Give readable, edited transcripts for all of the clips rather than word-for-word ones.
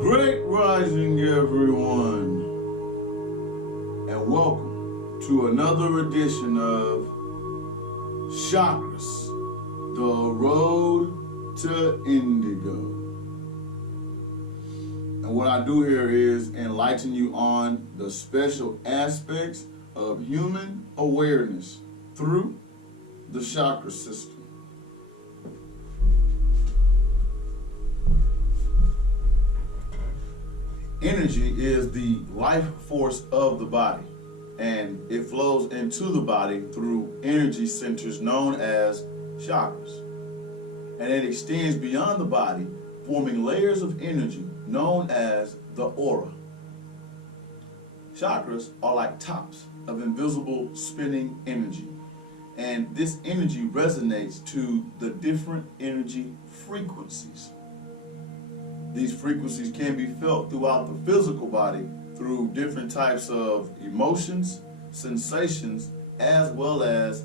Great rising, everyone, and welcome to another edition of Chakras, the road to Indigo. And what I do here is enlighten you on the special aspects of human awareness through the Chakra System. Energy is the life force of the body, and it flows into the body through energy centers known as chakras. And it extends beyond the body, forming layers of energy known as the aura. Chakras are like tops of invisible spinning energy, and this energy resonates to the different energy frequencies. These frequencies can be felt throughout the physical body through different types of emotions, sensations, as well as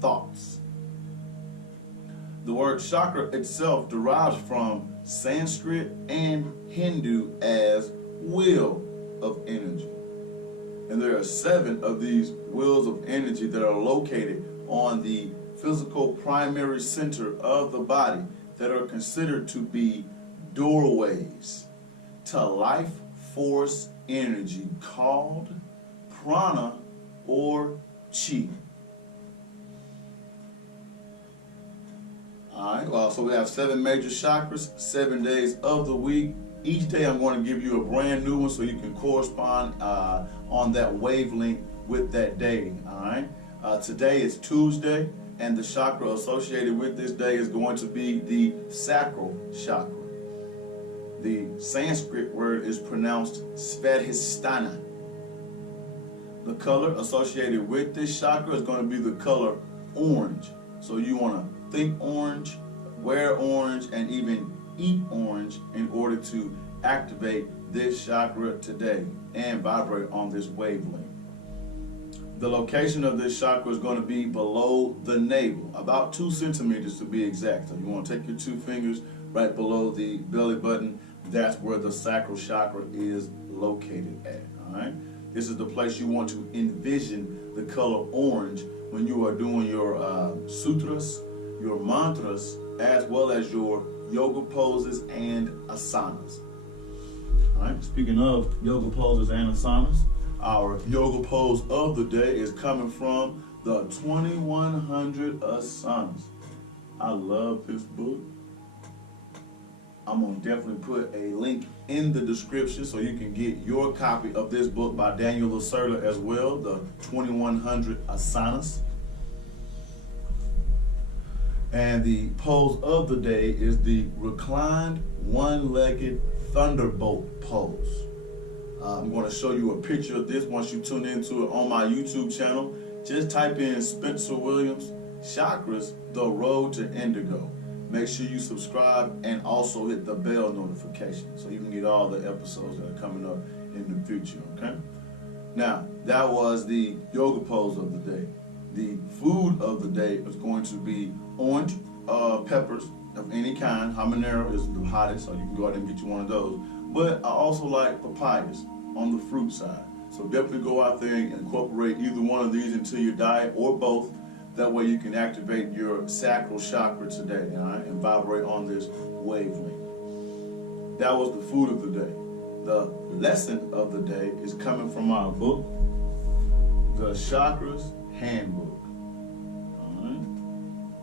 thoughts. The word chakra itself derives from Sanskrit and Hindu as wheel of energy. And there are 7 of these wheels of energy that are located on the physical primary center of the body that are considered to be doorways to life force energy called prana or chi. Alright, well, so we have 7 major chakras, 7 days of the week. Each day I'm going to give you a brand new one so you can correspond on that wavelength with that day. Alright, today is Tuesday, and the chakra associated with this day is going to be the Sacral Chakra. The Sanskrit word is pronounced Svadhisthana. The color associated with this chakra is going to be the color orange. So you want to think orange, wear orange, and even eat orange in order to activate this chakra today and vibrate on this wavelength. The location of this chakra is going to be below the navel, about 2 centimeters to be exact. So you want to take your 2 fingers right below the belly button. That's where the sacral chakra is located at. All right. This is the place you want to envision the color orange when you are doing your sutras, your mantras, as well as your yoga poses and asanas. All right. Speaking of yoga poses and asanas, our yoga pose of the day is coming from the 2100 Asanas. I love this book. I'm going to definitely put a link in the description so you can get your copy of this book by Daniel Lacerda as well, the 2100 Asanas. And the pose of the day is the reclined one-legged thunderbolt pose. I'm going to show you a picture of this once you tune into it on my YouTube channel. Just type in Spencer Williams, Chakras, the road to Indigo. Make sure you subscribe and also hit the bell notification so you can get all the episodes that are coming up in the future, okay? Now, that was the yoga pose of the day. The food of the day is going to be orange peppers of any kind. Habanero is the hottest, so you can go out and get you one of those. But I also like papayas on the fruit side. So definitely go out there and incorporate either one of these into your diet or both. That way you can activate your sacral chakra today, all right, and vibrate on this wavelength. That was the food of the day. The lesson of the day is coming from our book, The Chakras Handbook. All right.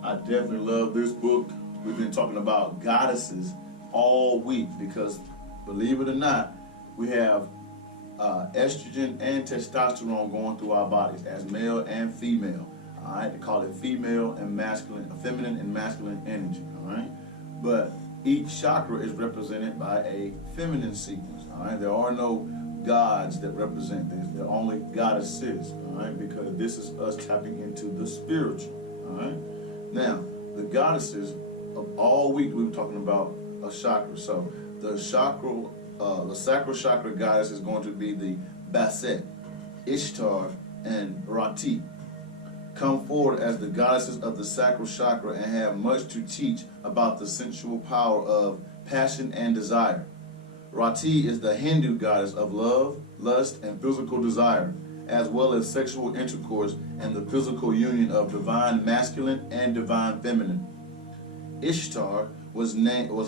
I definitely love this book. We've been talking about goddesses all week because, believe it or not, we have estrogen and testosterone going through our bodies as male and female. All right, they call it female and masculine, feminine and masculine energy. All right, but each chakra is represented by a feminine sequence. All right, there are no gods that represent this. They're only goddesses. All right, because this is us tapping into the spiritual. All right, now the goddesses of all week we were talking about a chakra. So the sacral chakra goddess is going to be the Bastet, Ishtar, and Rati. Come forward as the goddesses of the sacral chakra and have much to teach about the sensual power of passion and desire. Rati is the Hindu goddess of love, lust, and physical desire, as well as sexual intercourse and the physical union of divine masculine and divine feminine. Ishtar was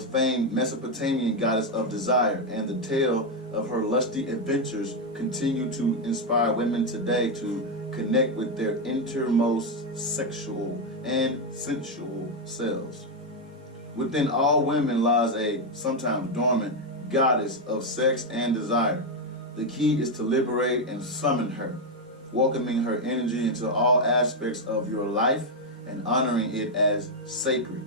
famed Mesopotamian goddess of desire, and the tale of her lusty adventures continue to inspire women today to connect with their innermost sexual and sensual selves. Within all women lies a sometimes dormant goddess of sex and desire. The key is to liberate and summon her, welcoming her energy into all aspects of your life and honoring it as sacred.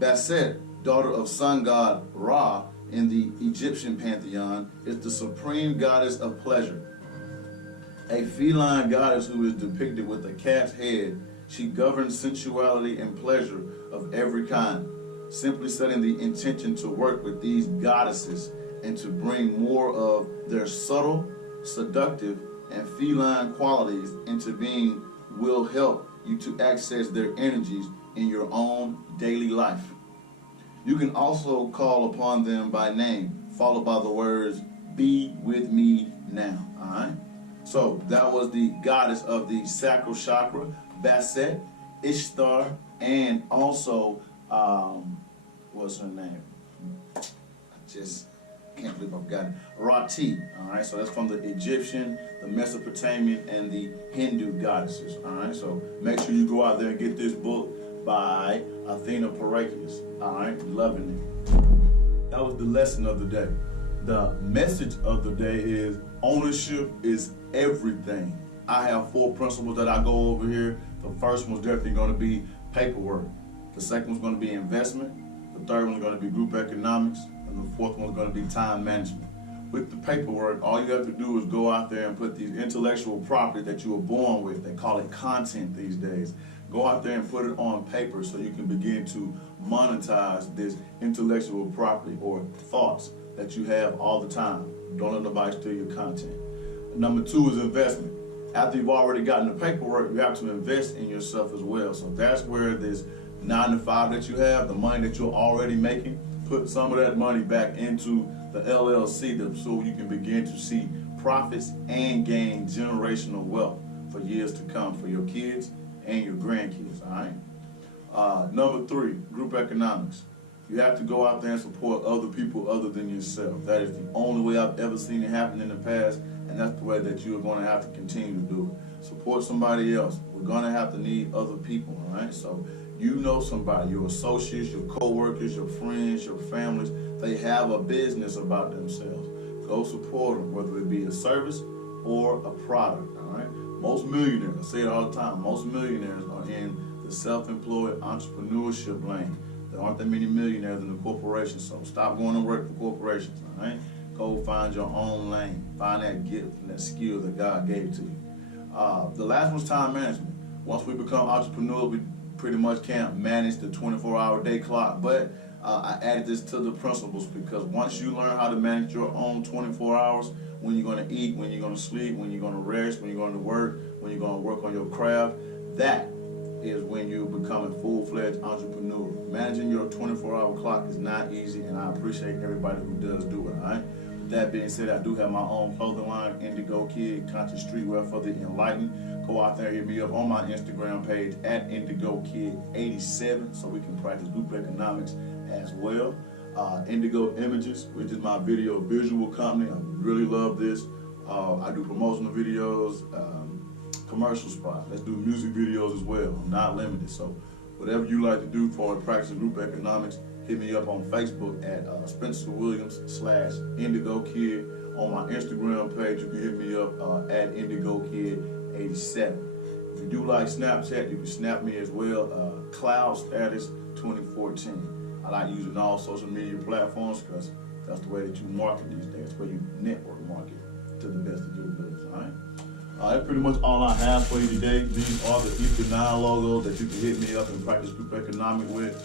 Bastet, daughter of sun god Ra in the Egyptian pantheon, is the supreme goddess of pleasure. A feline goddess who is depicted with a cat's head, she governs sensuality and pleasure of every kind, simply setting the intention to work with these goddesses and to bring more of their subtle, seductive, and feline qualities into being will help you to access their energies in your own daily life. You can also call upon them by name, followed by the words, "Be with me now." All right? So that was the goddess of the Sacral Chakra, Bastet, Ishtar, and also, what's her name? I just can't believe I've got it. Rati. All right, so that's from the Egyptian, the Mesopotamian, and the Hindu goddesses. All right, so make sure you go out there and get this book by Athena Parakius. All right, loving it. That was the lesson of the day. The message of the day is ownership is everything. I have 4 principles that I go over here. The first one's definitely going to be paperwork. The second one's going to be investment. The third one's going to be group economics. And the fourth one's going to be time management. With the paperwork, all you have to do is go out there and put these intellectual property that you were born with, they call it content these days, go out there and put it on paper so you can begin to monetize this intellectual property or thoughts that you have all the time. Don't let nobody steal your content. Number 2 is investment. After you've already gotten the paperwork, you have to invest in yourself as well. So that's where this 9 to 5 that you have, the money that you're already making, put some of that money back into the LLC so you can begin to see profits and gain generational wealth for years to come for your kids and your grandkids, all right? Number 3, group economics. You have to go out there and support other people other than yourself. That is the only way I've ever seen it happen in the past, and that's the way that you're going to have to continue to do it. Support somebody else. We're going to have to need other people, all right? So you know somebody, your associates, your co-workers, your friends, your families, they have a business about themselves. Go support them, whether it be a service or a product, all right? Most millionaires, I say it all the time, most millionaires are in the self-employed entrepreneurship lane. There aren't that many millionaires in the corporation, so stop going to work for corporations, all right? Go find your own lane. Find that gift and that skill that God gave to you. The last one's time management. Once we become entrepreneurs, we pretty much can't manage the 24-hour day clock, but I added this to the principles because once you learn how to manage your own 24 hours, when you're going to eat, when you're going to sleep, when you're going to rest, when you're going to work, when you're going to work on your craft, that is when you become a full-fledged entrepreneur. Managing your 24-hour clock is not easy, and I appreciate everybody who does do it, all right? With that being said, I do have my own clothing line, Indigo Kid, conscious streetwear for the enlightened. Go out there and hit me up on my Instagram page at IndigoKid87 so we can practice group economics as well. Indigo Images, which is my visual company. I really love this. I do promotional videos, commercial spots. Let's do music videos as well. I'm not limited. So whatever you like to do for practicing group economics, hit me up on Facebook at Spencer Williams /Indigo Kid. On my Instagram page, you can hit me up at Indigo Kid 87. If you do like Snapchat, you can snap me as well. Cloud Status 2014. I like using all social media platforms because that's the way that you market these days, where you network market to the best of your abilities, all right? That's pretty much all I have for you today. These are the Ether 9 logos that you can hit me up and practice group economic with.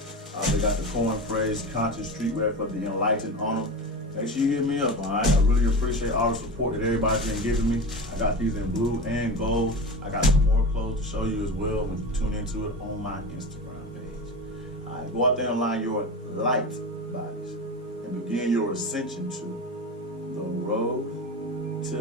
They got the coin phrase, conscious streetwear for the enlightened on them. Make sure you hit me up, all right? I really appreciate all the support that everybody's been giving me. I got these in blue and gold. I got some more clothes to show you as well when you tune into it on my Instagram page. All right, go out there and align your light bodies and begin your ascension to the road to